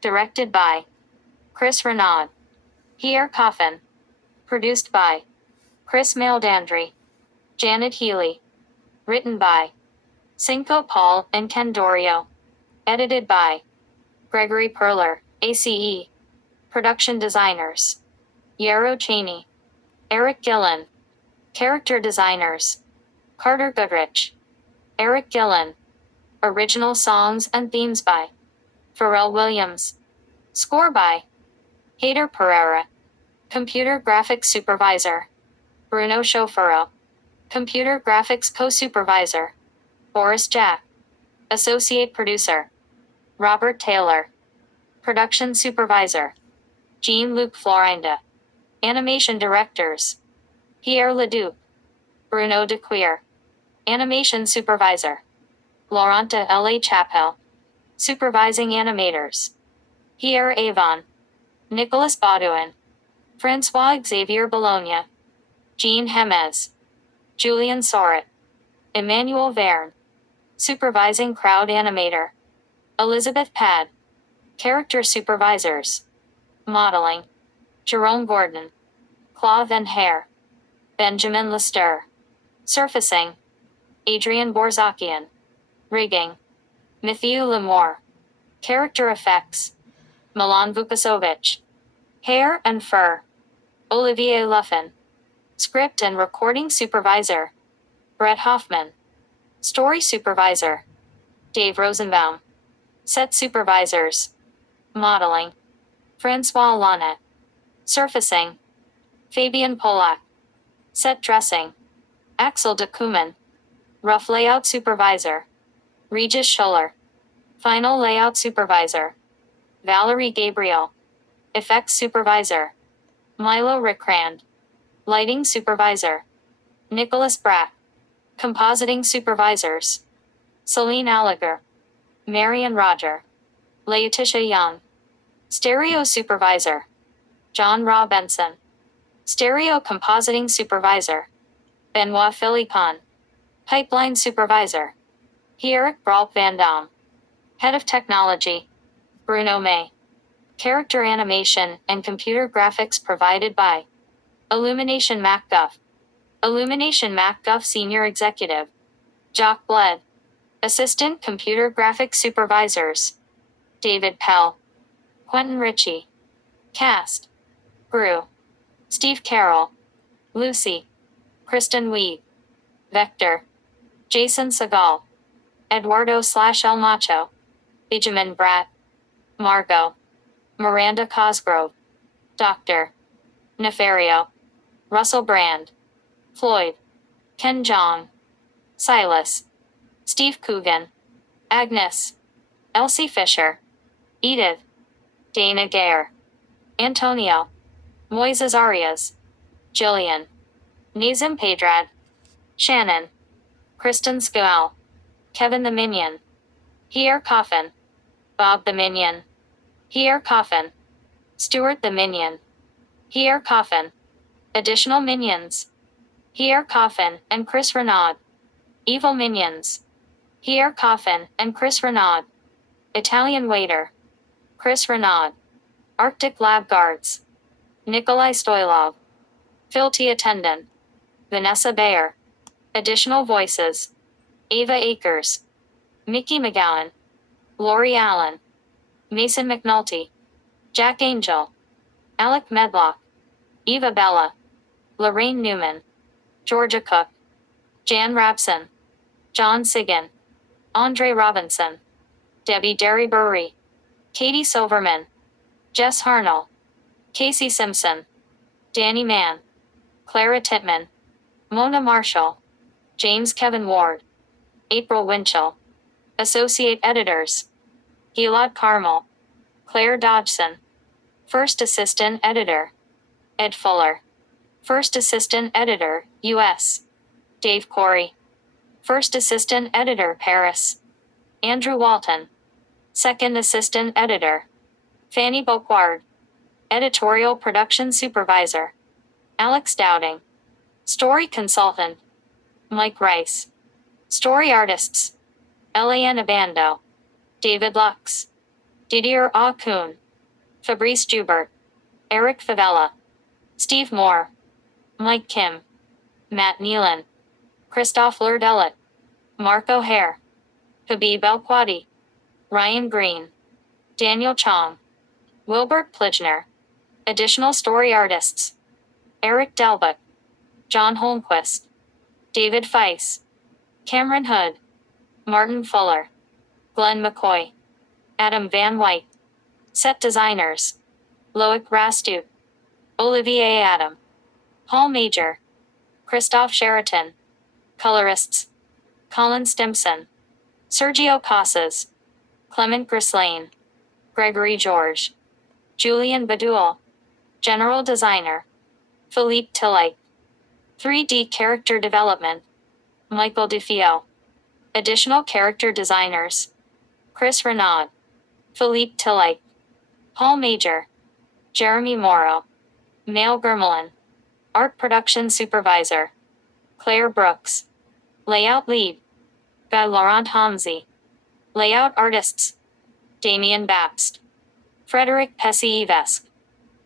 Directed by Chris Renaud. Here Coffin. Produced by Chris Maldandri. Janet Healy. Written by Cinco Paul and Ken Dorio. Edited by Gregory Perler, ACE. Production designers Yarrow Cheney. Eric Gillen. Character designers Carter Goodrich. Eric Gillen. Original songs and themes by Pharrell Williams. Score by Hader Pereira. Computer graphics supervisor Bruno Shofaro. Computer graphics co-supervisor Boris Jack. Associate producer Robert Taylor. Production supervisor Jean-Luc Florinda. Animation directors Pierre Leduc. Bruno Decuir. Animation supervisor Laurent de L. A. Chapelle. Supervising animators Pierre Avon. Nicolas Baudouin. Francois Xavier Bologna. Jean Hemez. Julian Soret. Emmanuel Verne. Supervising crowd animator Elizabeth Pad. Character supervisors Modeling Jerome Gordon. Cloth and hair Benjamin Lester. Surfacing Adrian Borzakian. Rigging Matthew Lemore. Character effects Milan Vukasovic. Hair and fur Olivier Luffin. Script and recording supervisor Brett Hoffman. Story supervisor Dave Rosenbaum. Set supervisors Modeling Francois Lanet. Surfacing Fabian Polak. Set dressing Axel de Kuman. Rough layout supervisor Regis Schuller. Final layout supervisor Valerie Gabriel. Effects supervisor Milo Rickrand. Lighting supervisor Nicholas Brack. Compositing supervisors Celine Alliger. Marion Roger. Laetitia Young. Stereo supervisor John Robinson. Stereo compositing supervisor Benoit Philippon. Pipeline supervisor Hierik Brault Van Dam. Head of technology Bruno May. Character animation and computer graphics provided by Illumination MacGuff. Illumination MacGuff Senior Executive Jock Bled. Assistant Computer Graphics Supervisors David Pell. Quentin Ritchie. Cast Gru. Steve Carroll. Lucy. Kristen Weed. Vector. Jason Segal. Eduardo/El Macho. Benjamin Bratt. Margot. Miranda Cosgrove. Dr. Nefario. Russell Brand. Floyd. Ken Jeong. Silas. Steve Coogan. Agnes. Elsie Fisher. Edith. Dana Gare. Antonio. Moises Arias. Jillian. Nazim Pedrad. Shannon. Kristen Skuell. Kevin the Minion. Here Coffin. Bob the Minion. Here Coffin. Stuart the Minion. Here Coffin. Additional Minions. Here Coffin and Chris Renaud. Evil Minions. Here Coffin and Chris Renaud. Italian Waiter. Chris Renaud. Arctic Lab Guards. Nikolai Stoylov. Filthy Attendant. Vanessa Bayer. Additional voices. Ava Akers. Mickey McGowan. Lori Allen. Mason McNulty. Jack Angel. Alec Medlock. Eva Bella. Lorraine Newman. Georgia Cook. Jan Rabson. John Sigan. Andre Robinson. Debbie Derrybury. Katie Silverman. Jess Harnell. Casey Simpson. Danny Mann. Clara Titman. Mona Marshall. James Kevin Ward. April Winchell. Associate Editors. Gilad Carmel. Claire Dodgson. First Assistant Editor. Ed Fuller. First Assistant Editor, U.S. Dave Corey. First Assistant Editor, Paris. Andrew Walton. Second Assistant Editor. Fanny Beauquard. Editorial Production Supervisor. Alex Dowding. Story Consultant. Mike Rice. Story Artists. Eliane Abando. David Lux. Didier A. Kuhn, Fabrice Joubert, Eric Favela, Steve Moore, Mike Kim, Matt Nealon, Christophe Lurdelet, Mark O'Hare, Habib El-Quadi, Ryan Green, Daniel Chong, Wilbert Plijner. Additional story artists: Eric Delbuck, John Holmquist, David Feiss, Cameron Hood, Martin Fuller, Glenn McCoy, Adam Van White. Set designers: Loic Rastut, Olivier Adam, Paul Major, Christophe Sheraton. Colorists: Colin Stimson, Sergio Casas, Clement Grislaine, Gregory George, Julian Badul. General designer: Philippe Tillight. 3D character development: Michael DeFeo. Additional character designers: Chris Renaud, Philippe Tillight, Paul Major, Jeremy Morrow, Mail Germelin. Art production supervisor: Claire Brooks. Layout lead: by Laurent Hamzi. Layout artists: Damien Babst, Frederic Pessy-Yvesque,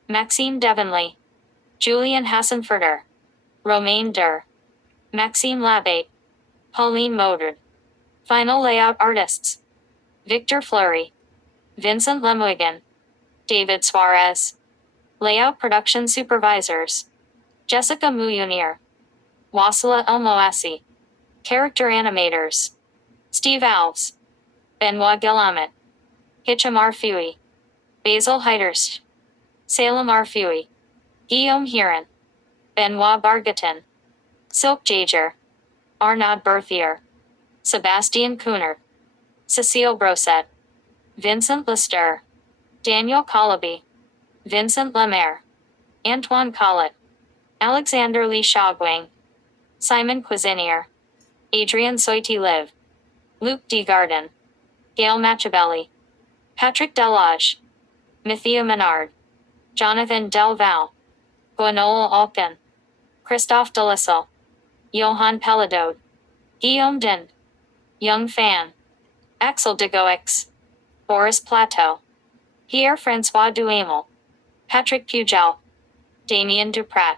Maxime Devonley, Julian Hassenfurter, Romain Dur, Maxime Labate, Pauline Modred. Final layout artists: Victor Fleury, Vincent Lemoigan, David Suarez. Layout production supervisors: Jessica Muyunir, Wasila El-Moassi. Character animators: Steve Alves, Benoit Guillemot, Hicham Arfui, Basil Heiderst, Salem Arfui, Guillaume Hiran, Benoit Bargatin, Silk Jager, Arnaud Berthier, Sebastian Kuhner, Cecile Brossette, Vincent Lester, Daniel Colaby, Vincent Lemaire, Antoine Collett, Alexander Lee Shawguang, Simon Cuisinier, Adrian Soiti-Liv, Luc Degarden, Gail Machabelli, Patrick Delage, Matthew Menard, Jonathan Delval, Gwenola Alkin, Christophe Delisle, Johan Pelladode, Guillaume Dind, Young Fan, Axel de Goix, Boris Plateau, Pierre-François Duhamel, Patrick Pugel, Damien Duprat,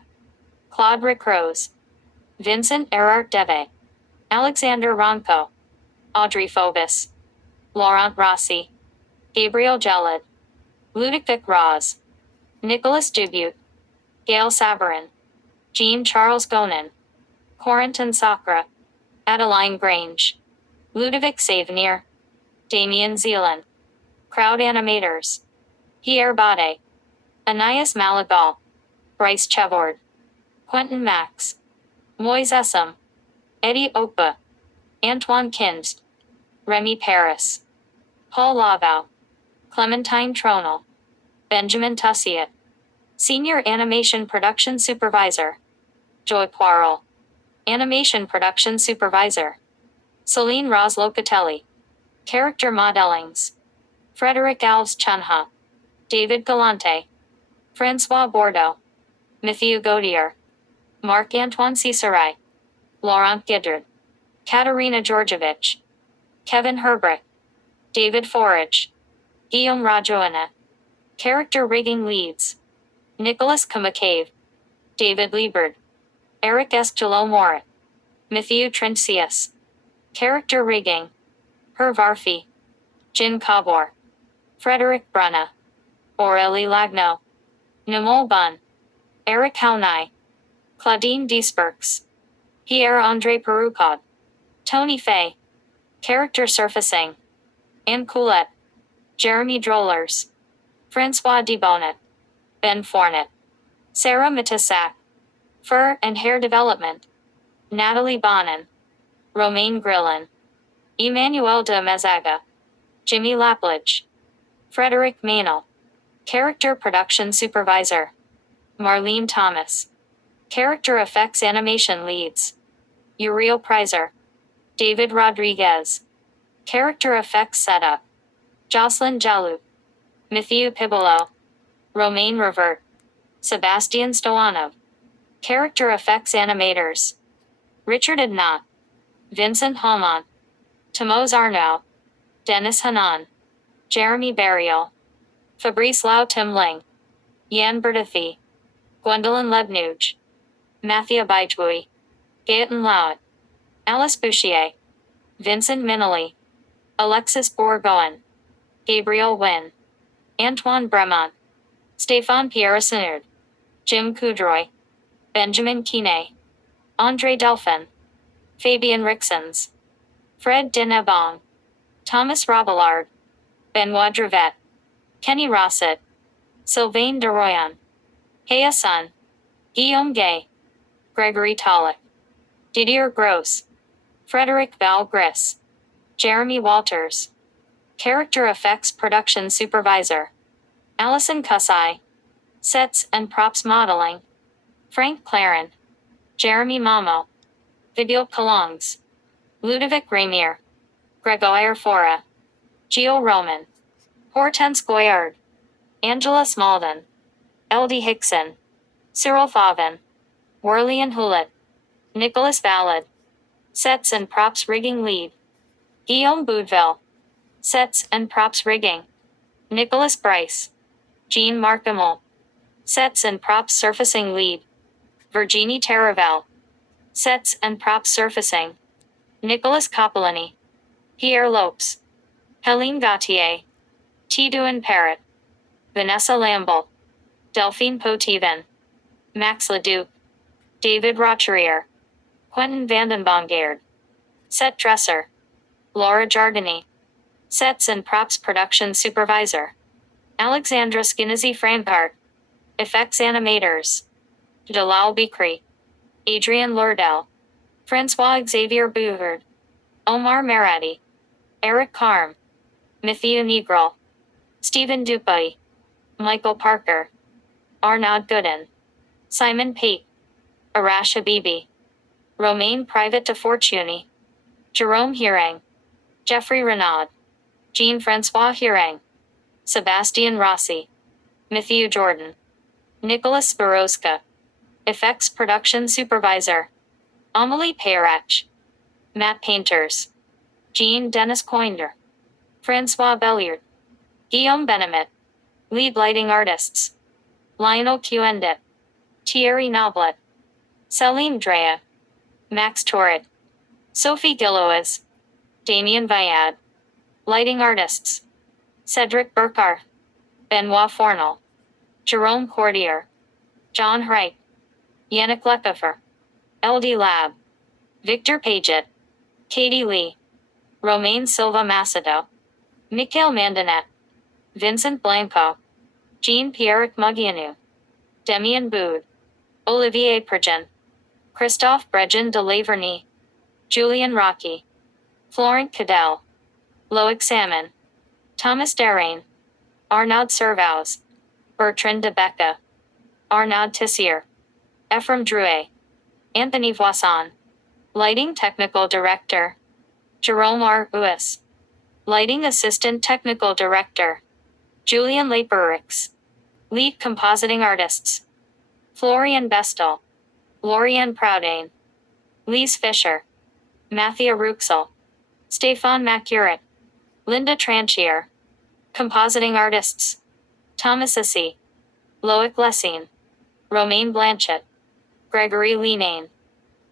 Claude Ricrose, Vincent Erard Deve, Alexander Ronco, Audrey Phobos, Laurent Rossi, Gabriel Gelid, Ludovic Raz, Nicolas Dubutte, Gail Sabarin, Jean-Charles Gonin, Corentin Sacre, Adeline Grange, Ludovic Savenir, Damien Zeeland. Crowd animators: Pierre Bade, Anais Malagal, Bryce Chevord, Quentin Max, Moise Essam, Eddie Okba, Antoine Kinst, Remy Paris, Paul Lavau, Clementine Tronel, Benjamin Tussiet. Senior Animation Production Supervisor: Joy Poirel. Animation Production Supervisor: Celine Roz Locatelli. Character Modellings: Frederic Alves Chunha, David Galante, Francois Bordeaux, Mathieu Gaudier, Marc-Antoine Ciceray, Laurent Guidard, Katerina Georgievich, Kevin Herbrick, David Forage, Guillaume Rajoana. Character rigging leads: Nicholas Kamakav, David Liebert, Eric Esquilo Morat, Matthew Trincius. Character rigging: Herve Arfi, Jin Kabor, Frederick Brunna, Aurélie Lagno, Nimol Bun, Eric Haunai, Claudine Diesperks, Pierre-André Perucod, Tony Fay. Character surfacing: Anne Coulette, Jeremy Drollers, Francois Debonnet, Ben Fournet, Sarah Matissac. Fur and hair development: Natalie Bonin, Romain Grillin, Emmanuel de Mezaga, Jimmy Lapledge, Frederick Maynell. Character production supervisor: Marlene Thomas. Character effects animation leads: Uriel Prizer, David Rodriguez. Character effects setup: Jocelyn Jalou, Matthew Pibolo, Romain Revert, Sebastian Stoyanov. Character effects animators: Richard Adnot, Vincent Halmont, Tomoz Arnaud, Dennis Hanan. Jeremy Burial, Fabrice Lau Tim Ling, Yan Bertithi, Gwendolyn Lebnuge, Mathia Baijui, Gaetan Laut, Alice Bouchier, Vincent Minnelli, Alexis Bourgoin, Gabriel Wynne, Antoine Bremont, Stéphane Pierre-Sinard, Jim Coudroy, Benjamin Kine, Andre Delphin, Fabian Rixons, Fred Dinebong, Thomas Robillard, Benoit Dravet, Kenny Rossett, Sylvain Deroyan, Hea Sun, Guillaume Gay, Gregory Tollett, Didier Gross, Frederick Val Griss, Jeremy Walters, Character Effects Production Supervisor, Allison Cussai, Sets and Props Modeling, Frank Claren, Jeremy Mamo, Video Kalongs, Ludovic Ramier, Gregoire Fora, Gio Roman, Hortense Goyard, Angela Smalden, L.D. Hickson, Cyril Favin, Werlian Houlet, Nicholas Ballard, Sets and Props Rigging Lead, Guillaume Boudville, Sets and Props Rigging, Nicholas Bryce, Jean Marcamont, Sets and Props Surfacing Lead, Virginie Taravel, Sets and Props Surfacing, Nicholas Coppolini, Pierre Lopes, Helene Gautier, Tidouin Parrott, Vanessa Lamble, Delphine Potiven, Max Leduc, David Rocherier, Quentin Vandenbongard, Set Dresser, Laura Jardini, Sets and Props Production Supervisor, Alexandra Skinnazy Frampart, Effects Animators, Dalal Bikri, Adrian Lordell, Francois Xavier Bouvard, Omar Meradi, Eric Carm, Mithia Negral, Stephen Dupuy, Michael Parker, Arnaud Gooden, Simon Pate, Arash Habibi, Romain Private de Fortuny, Jerome Hirang, Jeffrey Renaud, Jean-Francois Hirang, Sebastian Rossi, Matthew Jordan, Nicholas Sporowska, Effects Production Supervisor, Amelie Peyrach, Matt Painters, Jean Dennis Coinder, Francois Belliard, Guillaume Benemit, Lead Lighting Artists, Lionel Cuendit, Thierry Noblet, Celine Drea, Max Torret, Sophie Gillois, Damien Viad, Lighting Artists, Cedric Burkar, Benoit Fornel, Jerome Cordier, John Wright, Yannick Leckefer, LD Lab, Victor Paget, Katie Lee, Romain Silva Macedo, Mikhail Mandanet, Vincent Blanco, Jean-Pierre Mugianu, Demian Boud, Olivier Pergen, Christophe Bregan de Laverny, Julian Rocky, Florent Cadell, Loic Salmon, Thomas Derain, Arnaud Servaus, Bertrand de Becca, Arnaud Tissier, Ephraim Drouet, Anthony Voisin, Lighting Technical Director, Jerome R. Uis, Lighting Assistant Technical Director, Julian Leperix, Lead Compositing Artists, Florian Bestel, Lorianne Proudane, Lise Fisher, Mathia Ruxel, Stéphane Macuret, Linda Tranchier, Compositing Artists, Thomas Assi, Loic Lessine, Romain Blanchett, Gregory Linane,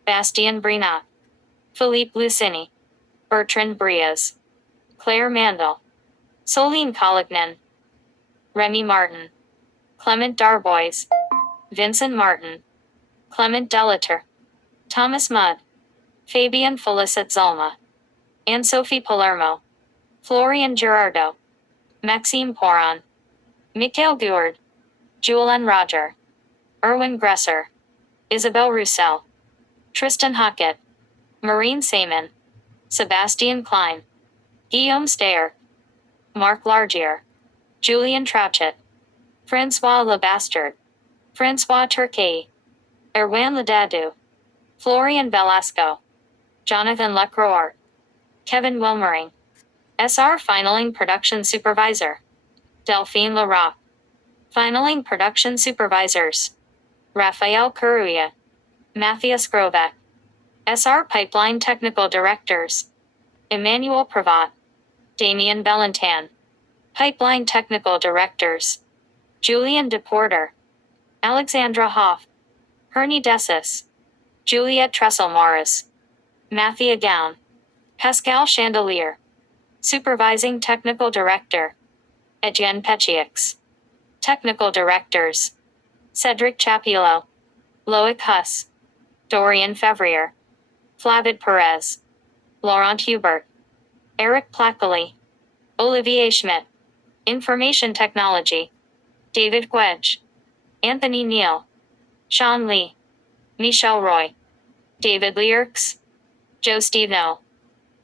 Bastien Brinat, Philippe Lucini, Bertrand Brias, Claire Mandel, Soline Collignan, Remy Martin, Clement Darbois, Vincent Martin, Clement Delater, Thomas Mudd, Fabian Felicet Zalma, Anne-Sophie Palermo, Florian Gerardo, Maxime Poron, Mikhail Gourd, Julian Roger, Erwin Gresser, Isabelle Roussel, Tristan Hockett, Maureen Saman, Sebastian Klein, Guillaume Steyer, Mark Largier, Julian Trouchet, Francois Lebastard, Francois Turquet, Erwan Ledadu, Florian Velasco, Jonathan Lecroart, Kevin Wilmering, SR Finaling Production Supervisor, Delphine Leroy, Finaling Production Supervisors, Raphael Caruya, Matthias Grovek, SR Pipeline Technical Directors, Emmanuel Pravat, Damien Bellantan, Pipeline Technical Directors: Julian DePorter, Alexandra Hoff, Hernie Dessis, Juliet Tressel-Morris, Mathia Gown, Pascal Chandelier. Supervising Technical Director: Etienne Pechiux. Technical Directors: Cedric Chapillo, Loic Huss, Dorian Fevrier, Flavid Perez, Laurent Hubert, Eric Plackley, Olivier Schmidt. Information Technology: David Gwedge, Anthony Neal, Sean Lee, Michelle Roy, David Learks, Joe Steveno,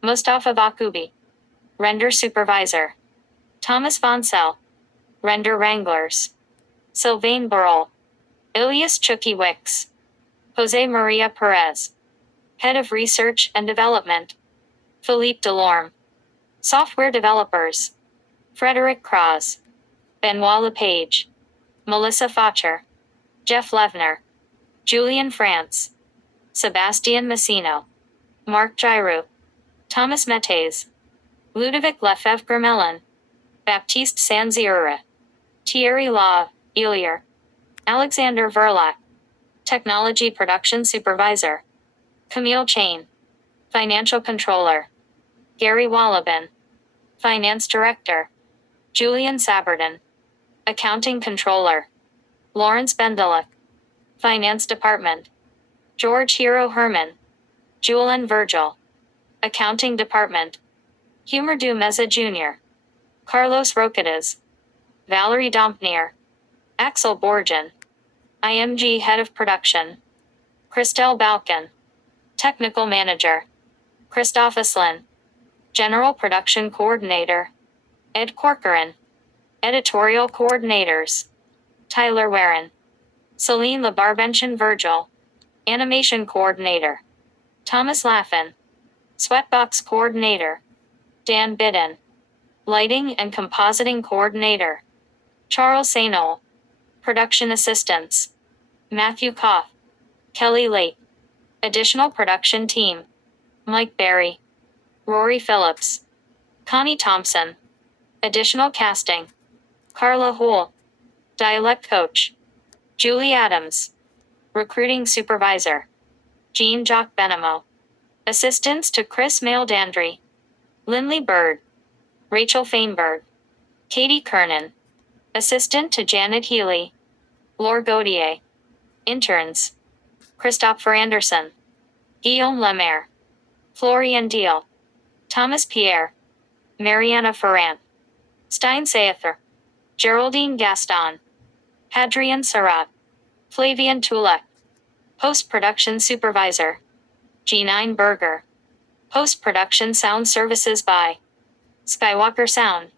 Mustafa Bakubi. Render Supervisor: Thomas Voncel, Render Wranglers: Sylvain Burrell, Ilias Chucky Wicks, Jose Maria Perez. Head of Research and Development: Philippe Delorme. Software Developers: Frederick Kras, Benoit Lepage, Melissa Focher, Jeff Levner, Julian France, Sebastian Messino, Mark Giroux, Thomas Metes, Ludovic Lefebvre-Melin, Baptiste Sanziura, Thierry Law, Elier, Alexander Verlac. Technology Production Supervisor: Camille Chain. Financial Controller: Gary Wallabin. Finance Director: Julian Saberden. Accounting Controller: Lawrence Bendelek. Finance Department: George Hero Herman, Julian Virgil. Accounting Department: Humor Du Meza Jr., Carlos Roquetas, Valerie Dompnier, Axel Borgen. IMG Head of Production: Christelle Balkan. Technical Manager: Christoph Aslin. General Production Coordinator: Ed Corcoran. Editorial Coordinators: Tyler Warren, Celine Labarbenchen Virgil. Animation Coordinator: Thomas Laffin. Sweatbox Coordinator: Dan Bidden. Lighting and Compositing Coordinator: Charles Sainol. Production Assistants: Matthew Koff, Kelly Lake. Additional Production Team: Mike Berry, Rory Phillips, Connie Thompson. Additional Casting: Carla Houle. Dialect Coach: Julie Adams. Recruiting Supervisor: Jean-Jacques Benamo. Assistants to Chris Maildandry, Lindley Bird, Rachel Feinberg, Katie Kernan. Assistant to Janet Healy, Laure Gaudier. Interns: Christopher Anderson, Guillaume Lemaire, Florian Deal, Thomas Pierre, Mariana Ferrand, Stein Seather, Geraldine Gaston, Hadrian Sarat, Flavian Tulek. Post-Production Supervisor: G9 Berger. Post-Production Sound Services by Skywalker Sound.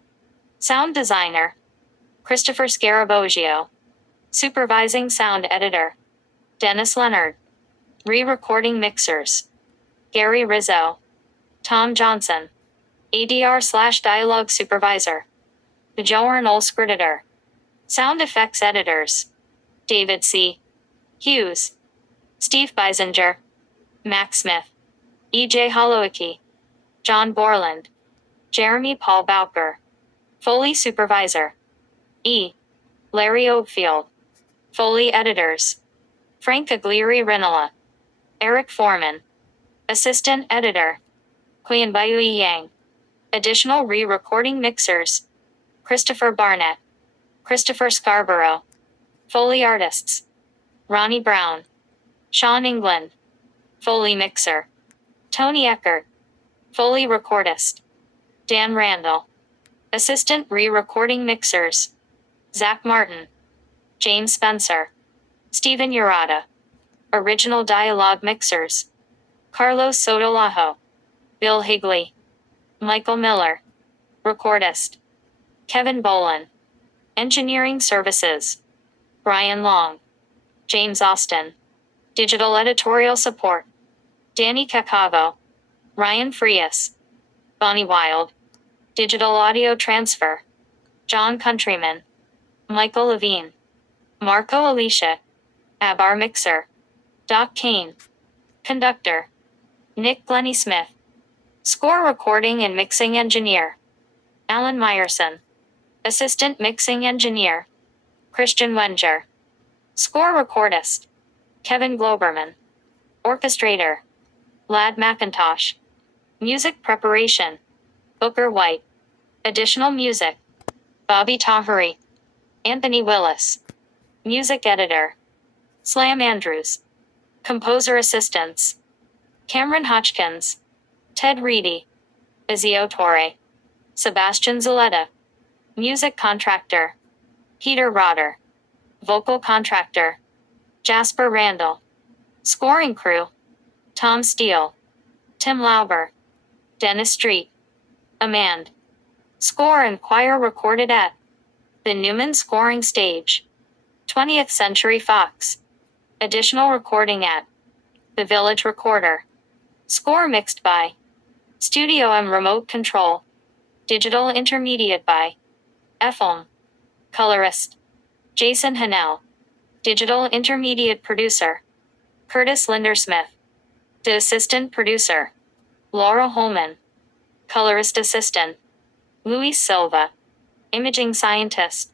Sound Designer: Christopher Scarabogio. Supervising Sound Editor: Dennis Leonard. Re-recording Mixers: Gary Rizzo, Tom Johnson. ADR/Dialogue Supervisor: Bjorn Olskreditor. Sound Effects Editors: David C. Hughes, Steve Beisinger, Max Smith, E.J. Holowicki, John Borland, Jeremy Paul Bowker. Foley Supervisor: E. Larry Oakfield. Foley Editors: Frank Aglieri Rinola, Eric Foreman. Assistant Editor: Qian Baiyui Yang. Additional re-recording mixers: Christopher Barnett, Christopher Scarborough. Foley Artists: Ronnie Brown, Sean England. Foley Mixer: Tony Eckert. Foley Recordist: Dan Randall. Assistant re-recording mixers: Zach Martin, James Spencer, Stephen Urata. Original dialogue mixers: Carlos Sotolajo, Bill Higley, Michael Miller. Recordist: Kevin Boland. Engineering Services: Brian Long, James Austin. Digital Editorial Support: Danny Cacavo, Ryan Frias, Bonnie Wild. Digital Audio Transfer: John Countryman, Michael Levine, Marco Alicia. Abar Mixer: Doc Kane. Conductor: Nick Glennie Smith. Score Recording and Mixing Engineer: Alan Meyerson. Assistant Mixing Engineer, Christian Wenger. Score Recordist, Kevin Globerman. Orchestrator, Lad McIntosh. Music Preparation, Booker White. Additional Music, Bobby Tahiri. Anthony Willis. Music Editor, Slam Andrews. Composer Assistants, Cameron Hotchkins. Ted Reedy. Izio Torre. Sebastian Zaletta. Music Contractor, Peter Rotter. Vocal Contractor, Jasper Randall. Scoring Crew, Tom Steele. Tim Lauber. Dennis Street. Amand. Score and choir recorded at the Newman Scoring Stage, 20th Century Fox. Additional recording at the Village Recorder. Score mixed by Studio M Remote Control. Digital Intermediate by Efilm. Colorist, Jason Hannell. Digital Intermediate Producer, Curtis Lindersmith. The Assistant Producer, Laura Holman. Colorist Assistant, Luis Silva. Imaging Scientist,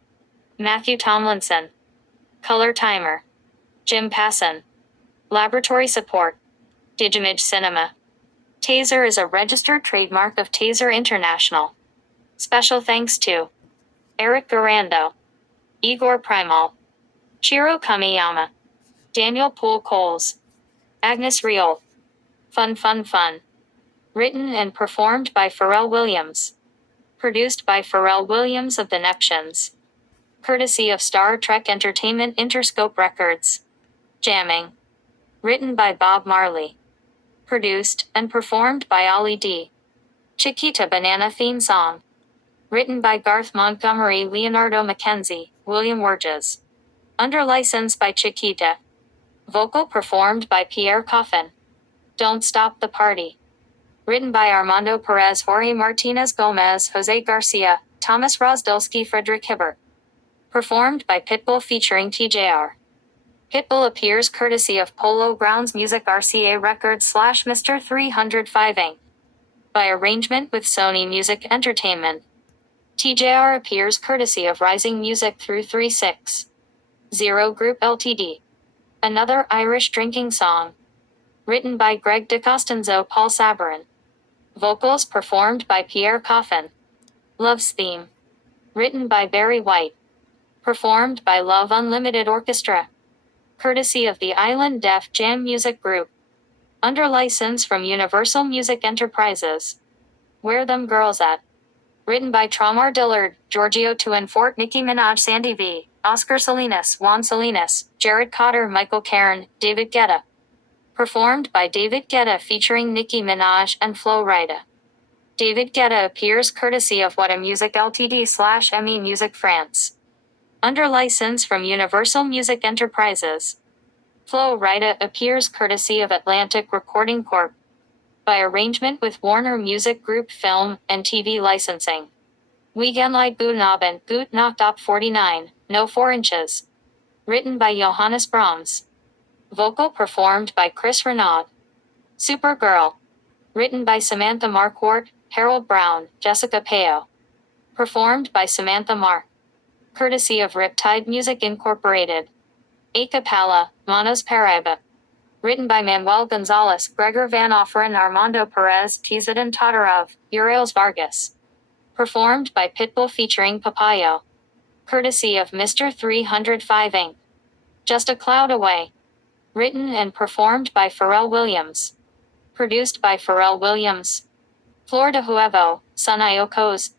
Matthew Tomlinson. Color Timer, Jim Passon. Laboratory Support, Digimage Cinema. Taser is a registered trademark of Taser International. Special thanks to Eric Garando, Igor Primal, Chiro Kamiyama, Daniel Poole Coles, Agnes Riol. Fun Fun Fun. Written and performed by Pharrell Williams. Produced by Pharrell Williams of the Neptunes. Courtesy of Star Trek Entertainment Interscope Records. Jamming. Written by Bob Marley. Produced and performed by Ollie D. Chiquita Banana Theme Song. Written by Garth Montgomery, Leonardo Mackenzie, William Wurges. Under license by Chiquita. Vocal performed by Pierre Coffin. Don't Stop the Party. Written by Armando Perez, Jorge Martinez Gomez, Jose Garcia, Thomas Rozdolski, Frederick Hibbert. Performed by Pitbull featuring TJR. Pitbull appears courtesy of Polo Grounds Music RCA Records / Mr. 305 Inc. By arrangement with Sony Music Entertainment. TJR appears courtesy of Rising Music through 360 Group Ltd. Another Irish Drinking Song. Written by Greg DiCostanzo, Paul Sabarin. Vocals performed by Pierre Coffin. Love's Theme. Written by Barry White. Performed by Love Unlimited Orchestra. Courtesy of the Island Def Jam Music Group. Under license from Universal Music Enterprises. Where Them Girls At. Written by Traumar Dillard, Giorgio Tuanfort, Nicki Minaj, Sandy V, Oscar Salinas, Juan Salinas, Jared Cotter, Michael Cairn, David Guetta. Performed by David Guetta featuring Nicki Minaj and Flo Rida. David Guetta appears courtesy of What a Music Ltd / ME Music France. Under license from Universal Music Enterprises. Flo Rida appears courtesy of Atlantic Recording Corp. By arrangement with Warner Music Group Film and TV Licensing. Weekendlight Goedenavond, Goed Nacht op 49, No 4 Inches. Written by Johannes Brahms. Vocal performed by Chris Renaud. Supergirl. Written by Samantha Marquardt, Harold Brown, Jessica Peo. Performed by Samantha Mark. Courtesy of Riptide Music Incorporated. A Cappella, Manos Paraiba. Written by Manuel Gonzalez, Gregor Van Offeren, Armando Perez, Tizadin Todorov, Uriels Vargas. Performed by Pitbull featuring Papayo. Courtesy of Mr. 305 Inc. Just a Cloud Away. Written and performed by Pharrell Williams. Produced by Pharrell Williams. Flor de Huevo, Sun Iocos.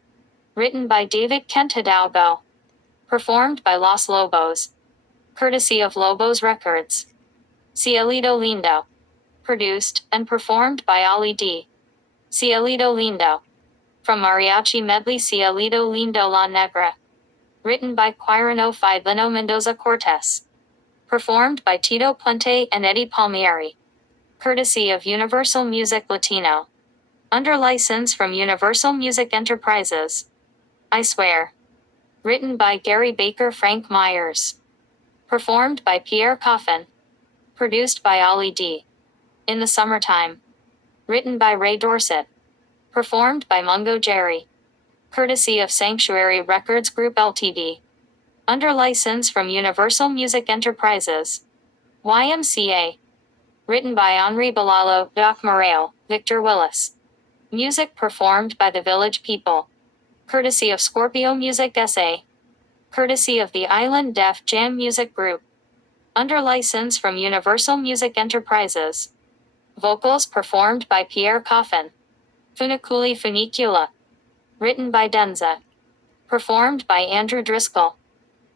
Written by David Kent Hidalgo. Performed by Los Lobos. Courtesy of Lobos Records. Cielito Lindo. Produced and performed by Ollie D. Cielito Lindo. From Mariachi Medley Cielito Lindo La Negra. Written by Quirino Fidlino Mendoza Cortez. Performed by Tito Puente and Eddie Palmieri. Courtesy of Universal Music Latino. Under license from Universal Music Enterprises. I Swear. Written by Gary Baker Frank Myers. Performed by Pierre Coffin. Produced by Ollie D. In the Summertime. Written by Ray Dorset. Performed by Mungo Jerry. courtesy of Sanctuary Records Group Ltd. Under license from Universal Music Enterprises. YMCA. Written by Henri Balalo, Doc Moreo, Victor Willis. Music performed by the Village People. Courtesy of Scorpio Music SA. Courtesy of the Island Def Jam Music Group. Under license from Universal Music Enterprises. Vocals performed by Pierre Coffin. Funiculi Funicula. Written by Denza. Performed by Andrew Driscoll.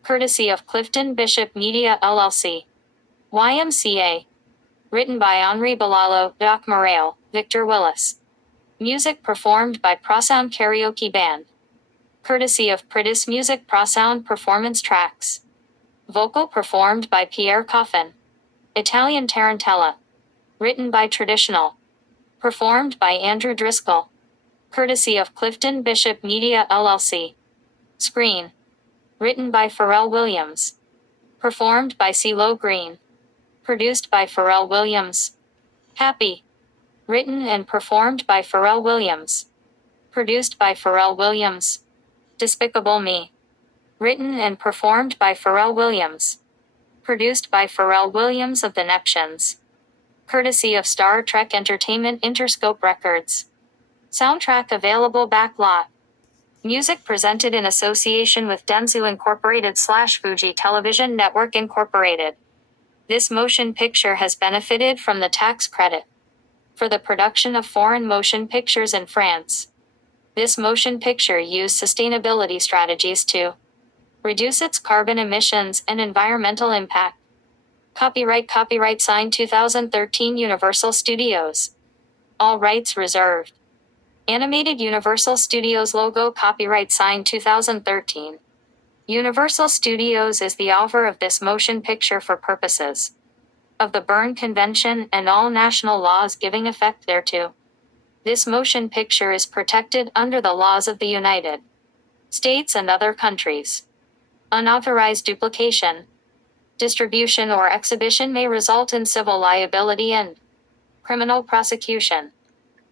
Courtesy of Clifton Bishop Media LLC. YMCA. Written by Henri Balalo, Doc Moreo, Victor Willis. Music performed by Prosound Karaoke Band. Courtesy of Pritis Music Prosound Performance Tracks. Vocal performed by Pierre Coffin. Italian Tarantella. Written by Traditional. Performed by Andrew Driscoll. Courtesy of Clifton Bishop Media LLC. Screen. Written by Pharrell Williams. Performed by CeeLo Green. Produced by Pharrell Williams. Happy. Written and performed by Pharrell Williams. Produced by Pharrell Williams. Despicable Me. Written and performed by Pharrell Williams. Produced by Pharrell Williams of the Neptunes. Courtesy of Star Trek Entertainment Interscope Records. Soundtrack available backlot. Music presented in association with Dentsu Incorporated / Fuji Television Network Incorporated. This motion picture has benefited from the tax credit for the production of foreign motion pictures in France. This motion picture used sustainability strategies to reduce its carbon emissions and environmental impact. Copyright signed 2013 Universal Studios. All rights reserved. Animated Universal Studios logo copyright signed 2013. Universal Studios is the author of this motion picture for purposes of the Berne Convention and all national laws giving effect thereto. This motion picture is protected under the laws of the United States and other countries. Unauthorized duplication, distribution or exhibition may result in civil liability and criminal prosecution.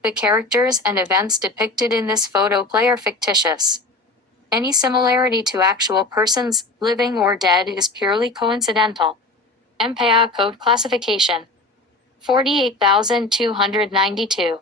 The characters and events depicted in this photoplay are fictitious. Any similarity to actual persons, living or dead, is purely coincidental. MPA code classification 48292.